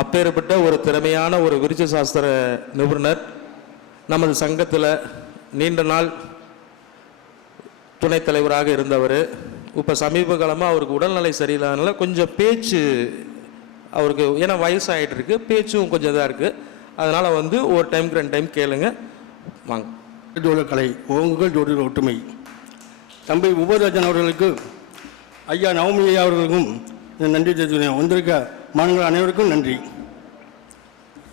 அப்பேற்பட்ட ஒரு திறமையான ஒரு விருச்ச சாஸ்திர நிபுணர் நமது சங்கத்தில் நீண்ட நாள் துணைத் தலைவராக இருந்தவர். இப்போ சமீப காலமாக அவருக்கு உடல்நிலை சரியில்லாதனால கொஞ்சம் பேச்சு அவருக்கு ஏன்னா வயசாகிட்டு இருக்கு பேச்சும் கொஞ்சம் இதாக இருக்குது அதனால் வந்து ஒரு டைம்க்கு ரெண்டு டைம் கேளுங்க. வாங்க. ஜோட கலை உங்கள் ஜோடி ஒற்றுமை. தம்பி உபராஜன் அவர்களுக்கு ஐயா நவமி ஐயா அவர்களுக்கும் நன்றி தெரிவிக்கிறேன் வந்திருக்க மாணவர்கள் அனைவருக்கும் நன்றி.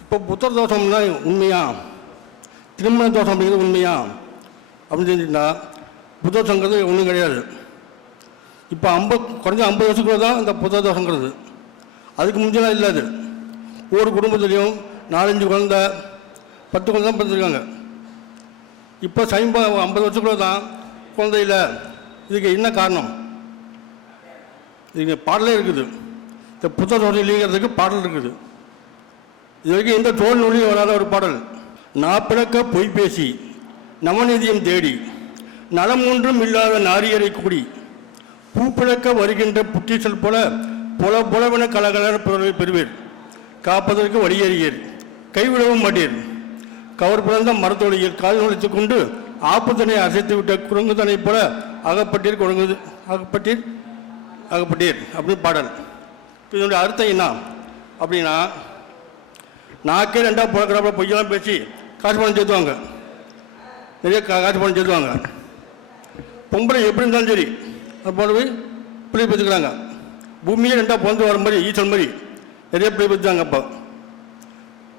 இப்போ புத்தர் தோஷம்னா உண்மையா திருமண தோஷம் அப்படிங்கிறது உண்மையா அப்படின்னு தெரிஞ்சுட்டா புத்த தோஷங்கிறது ஒன்றும் கிடையாது. இப்போ ஐம்பது குறைஞ்ச ஐம்பது வருஷத்துக்குள்ள தான் இந்த புத்த தோஷங்கிறது அதுக்கு முந்தியெல்லாம் இல்லாது ஒவ்வொரு குடும்பத்துலேயும் நாலஞ்சு குழந்த பத்து குழந்தை தான் பிறந்திருக்காங்க. இப்போ சமீப ஐம்பது வருஷத்துக்குள்ள தான் குழந்தையில் இதுக்கு என்ன காரணம்? இதுக்கு பாடலே இருக்குது. இந்த புத்தக தோஷம் இல்லைங்கிறதுக்கு பாடல் இருக்குது. இதற்கு இந்த தோல் நூலில் வராத ஒரு பாடல். நாப்பிழக்க பொய் பேசி நவநிதியம் தேடி நலம் ஒன்றும் இல்லாத நாரியரை கூடி பூ வருகின்ற புட்டீசல் போல புல புலவன கலகலர பிறவை பெறுவீர். காப்பதற்கு வழியறியீர் கைவிடவும் மாட்டீர். கவர் பிறந்த மரத்தொழியில் கால் நுழைத்து கொண்டு ஆப்புத்தனை அசைத்து விட்ட குரங்குதனை போல அகப்பட்டீர் குரங்கு அகப்பட்டீர் அகப்பட்டீர் அப்படின்னு பாடல். இதனுடைய அர்த்தம் என்ன? அப்படின்னா நாக்கே ரெண்டாக பிறக்கிறப்ப பொய்யெல்லாம் பேசி காசு பணம் சேர்த்துவாங்க. நிறைய கா- காசு பணம் சேர்த்துவாங்க. பொம்பளை எப்படி இருந்தாலும் சரி அது போல போய் பிள்ளை பெற்றுக்கிறாங்க. பூமியே ரெண்டாக பிறந்து வர மாதிரி ஈசன் மாதிரி நிறைய பிள்ளை பெற்றுறாங்க அப்போ.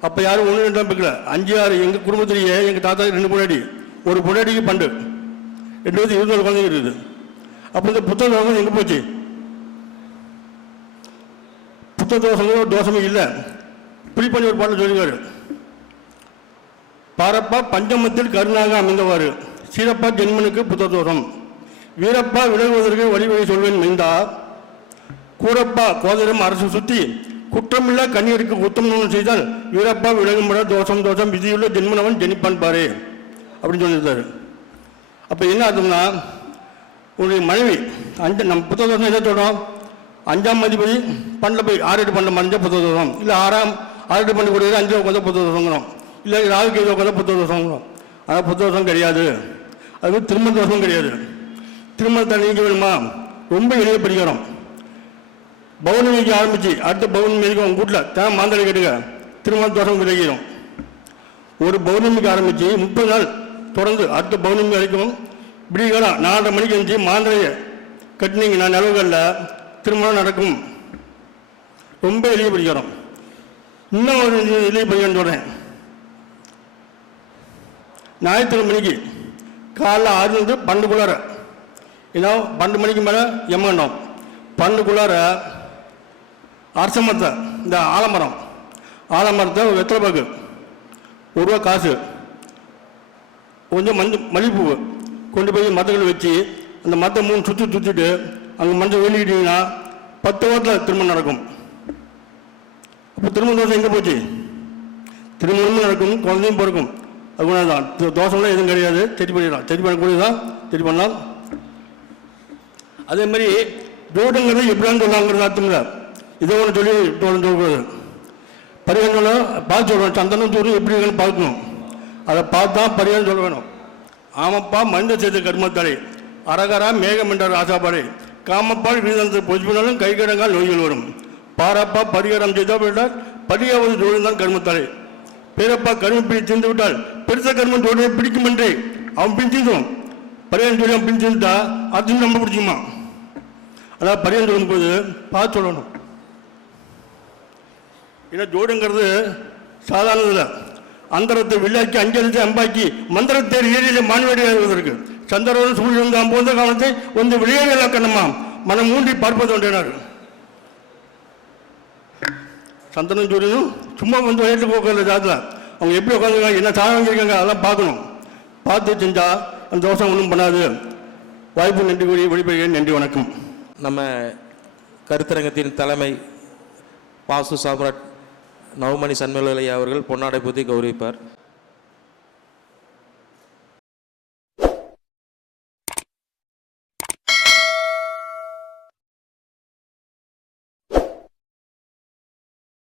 அப்போ யாரும் ஒன்று ரெண்டாம் பிடிக்கல. அஞ்சு ஆறு எங்கள் குடும்பத்திலேயே எங்கள் தாத்தாக்கு ரெண்டு பொண்டாடி ஒரு பொண்டாடிக்கு பண்டு. ரெண்டு பேருக்கு இருபது குழந்தைங்க இருக்குது. அப்போ இந்த புத்தக தோசம் எங்கே போச்சு? புத்தக தோஷங்களோ தோசமே இல்லை. புலிப்பணி ஒரு பாடல் சொல்லுவார் பாரப்பா பஞ்சமத்தில் கருணாக அமைந்தவாறு சீரப்பா ஜென்மனுக்கு புத்தோரம் வீரப்பா விலகுவதற்கு வழிவகை சொல்வேன் மைந்தா. கூரப்பா கோதரம் அரசு சுத்தி குற்றமில்லா கண்ணீருக்கு உத்தமம் செய்தால் வீரப்பா விலகும்பட தோஷம் தோஷம் விதியுள்ள ஜென்மனவன் ஜெனிப்பான் பாரு அப்படின்னு சொல்லியிருந்தார் அப்போ என்ன அர்த்தம்னா உன்னுடைய மனைவி அஞ்சு நம்ம புத்த தோஷம் எதை சொல்கிறோம் அஞ்சாம் அதிபதி பண்ணில் போய் ஆறு எட்டு பண்ண மறைஞ்ச புத்த இல்லை ஆறாம் ஆறு பண்ணி பண்ண அஞ்சு உட்காந்து புத்த வாங்கணும் இல்லை ராகு கேது உட்காந்து புத்த வாங்கணும் ஆனால் புத்த தோஷம் கிடையாது. அது வந்து திருமண தோஷம் கிடையாது. திருமணத்தை நீங்க வேணுமா? ரொம்ப எளிய படிக்கிறோம் பௌர்ணமிக்கு ஆரம்பிச்சு அடுத்த பௌர்ணமி வரைக்கும் உங்க வீட்டில் தான் மாந்தளை கேட்டுங்க. திருமண தோஷம் விலகிடும் ஒரு பௌர்ணமிக்கு ஆரம்பிச்சு முப்பது நாள் தொடர்ந்து அடுத்த பௌர்ணமி வரைக்கும் விடிகாலம் நாலரை மணிக்கு எழுந்து மாந்தளையை கட்டினீங்கன்னா நிலவுகளில் திருமணம் நடக்கும். ரொம்ப எளிய பிடிக்கிறோம் இன்னும் ஒரு எளிய பரிகாரம் சொல்கிறேன் ஞாயிற்றுக்கிழமை மணிக்கு காலைல ஆறுலேருந்து பன்னெண்டுக்குள்ளார ஏன்னா பன்னெண்டு மணிக்கு மேலே எம்மண்டம் பன்னெண்டுக்குள்ளார அரச மரத்தை இந்த ஆலமரம் ஆலமரத்தை ஒரு வெத்தலை பாக்கு ஒரு ரூபா காசு கொஞ்சம் மஞ்சள் மல்லிப்பூ கொண்டு போய் மரத்துக்கள் வச்சு அந்த மரத்தை மூணு சுற்றி சுற்றிட்டு அங்கே மஞ்சள் வெளியிட்டீங்கன்னா பத்து வாரத்தில் திருமணம் நடக்கும். இப்போ திருமண தோசை எங்கே போச்சு? திருமணமும் நடக்கும் குழந்தையும் பிறக்கும். அது கூட தான் தோசைலாம் எதுவும் கிடையாது. சரி பண்ணிடலாம். சரி பண்ணக்கூடியதான் சரி பண்ணலாம் அதே மாதிரி ஜோடுங்கிறது எப்படின்னு சொல்லாங்கிறது அர்த்தம் இல்லை. இதை ஒன்று சொல்லி ஒன்று சொல்லக்கூடாது பரிகாரம் பார்த்து சொல்லணும் சந்தனம் தூரம் எப்படி இருக்குன்னு பார்க்கணும். அதை பார்த்தா பரிகாரம் சொல்ல வேணும். ஆமப்பா மனித செய்த கர்மத்தாலே. அரகரா மேகம் ஆசாபாடை காமப்பால் வீதந்த பொதுப்பினாலும் கைகடங்கால் நோய்கள் வரும். பாரப்பா பரிகாரம் செய்தால் விட்டால் பரியாவது ஜோடிதான் கர்மத்தலை பேரப்பா கரும பிடி சேர்ந்து விட்டால் பெருச கர்மம் ஜோடியை பிடிக்கும் என்றே அவன் பிடிச்சிடும் பரிகாரம் சொல்லி அவன் பிடிச்சிருந்தா அது நம்ம பிடிச்சிக்குமா அதாவது பரிகாரம் சொல்லும்போது பார்த்து சொல்லணும். ஏன்னா ஜோடுங்கிறது சாதாரணதில்ல அந்தரத்தை வில்லாக்கி அஞ்சலத்தை அம்பாக்கி மந்திரத்தை ஏரியில மான்வெடி ஆகுவதற்கு சந்திரன் சூரியன் தான் போன்ற காலத்தை வந்து விளையாடலாம் கண்ணம்மா மனம் மூண்டி பார்ப்பது ஒன்றினார். சந்தனம் சூரியனும் சும்மா வந்து வயிற்று போக்கல ஜாதில் அவங்க எப்படி உட்காந்துருக்காங்க என்ன சாதம் இருக்காங்க அதெல்லாம் பார்க்கணும். பார்த்து செஞ்சால் அந்த தோஷம் ஒன்றும் பண்ணாது. வாய்ப்பு நன்றி கூறி விழிப்பெறுகிறேன் நன்றி வணக்கம். நம்ம கருத்தரங்கத்தின் தலைமை வாசு சாம்ராட் நவமணி சண்மலையா அவர்கள் பொன்னாடை பற்றி கௌரவிப்பார்.